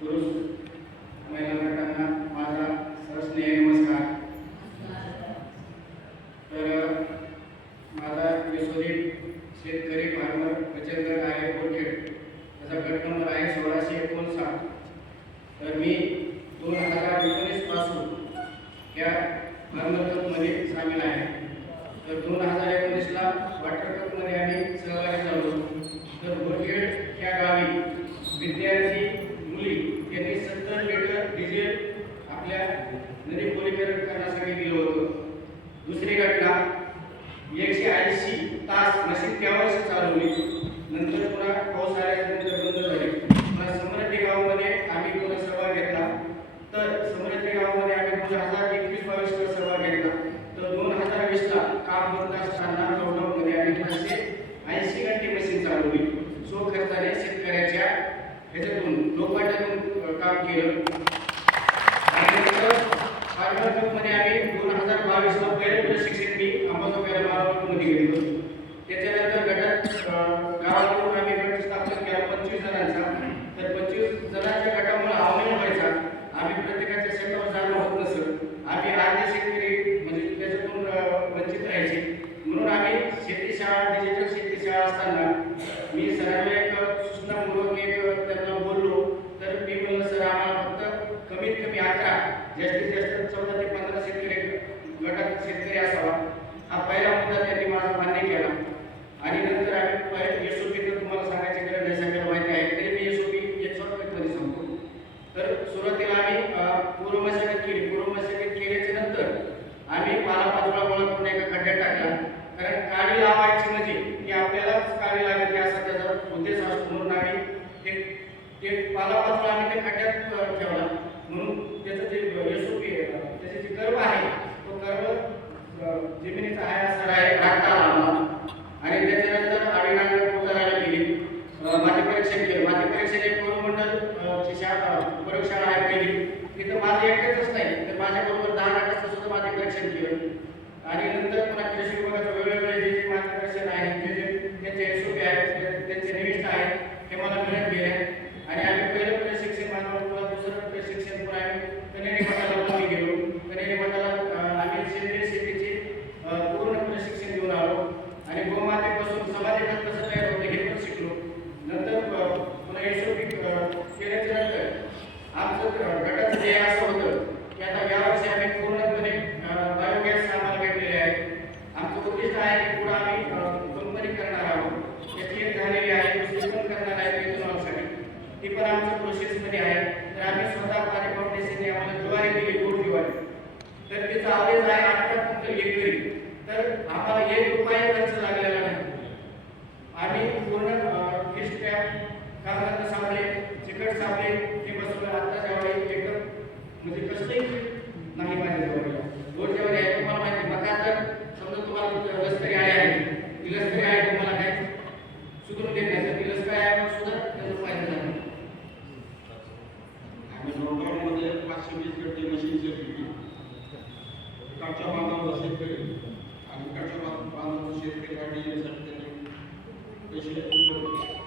पुरुष महिला माझा सरस्नेह नमस्कार तर माझा विश्वजित शेतकरी फार्मर आहे बोलखेड त्याचा गट नंबर आहे सोळाशे एकोणसाठ. तर मी दोन हजार एकोणीसपासून या फार्मर कपमध्ये सामील आहे. तर दोन हजार एकोणीसला वॉटर कपमध्ये आम्ही सहभागी झालो. तर बोरखेड गावी विद्यार्थी वेगळं डिझेल आपल्या नदी खोलीकरण करण्यासाठी दिलं होतं. दुसरी घटना एकशे ऐंशी तास नशीब केव्हा काम केलं मध्ये आम्ही दोन हजार बावीसला पहिलं प्रशिक्षण मी अंबाजोगाई मध्ये गेलो. त्याच्यानंतर गटात गावात केली पूर्वमशागत केल्याच्यानंतर आम्ही पाला पाचोळा गोळा एका खड्ड्यात टाकला. कारण काळी लावायची म्हणजे की आपल्यालाच काळी लागते असं त्याचा उद्देश असतो म्हणून आम्ही ते ते पाला आम्ही ते खड्ड्यात ठेवला. म्हणून त्याचं जे यशोपी त्याचे जे गर्व आहे तो गर्व जमिनीचा आहे असा आहे राखता आणि नंतर घेतली तर. आम्हाला एक रुपया खर्च लागलेला नाही. आणि पूर्ण फिश कॅम्प कांदा सापडे चिकट सापडे शेतकरी आणि सरकारने पैसे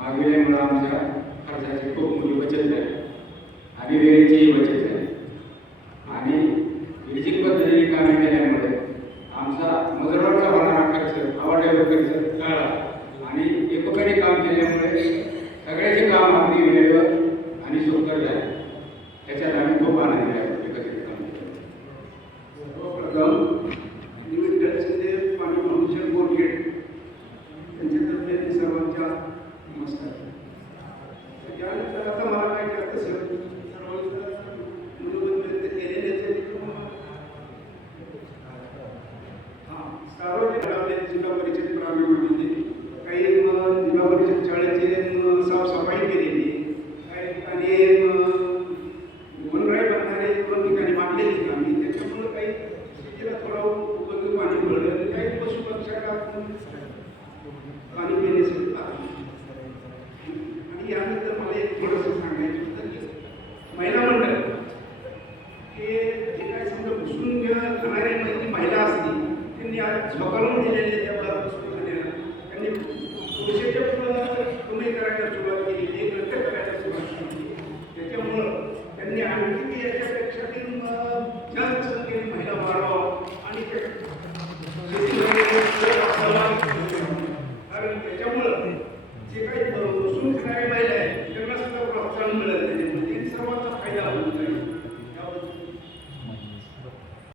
महाविलयामुळं आमच्या खर्चाची खूप मोठी बचत झाली आणि वेळेचीही बचत झाली आणि बेसिक पद्धतीने कामे केल्यामुळे आमचा मजुराचा होणारा खर्च आवडलेला खर्च टाळला. आणि एकोपरी काम केल्यामुळे सगळ्याचे काम अगदी वेळेवर आणि सुकर झाले. त्याच्यात आम्ही खूप आनंदी आहे. एकत्रित काम केलं सर्वप्रथम परिषद शाळेची साफसफाई केलेली. आणि वनराई त्याच्यामुळं काही शेतीला थोडा पाणी मिळलं काही पशुपक्षाला पाणी पिण्यासाठी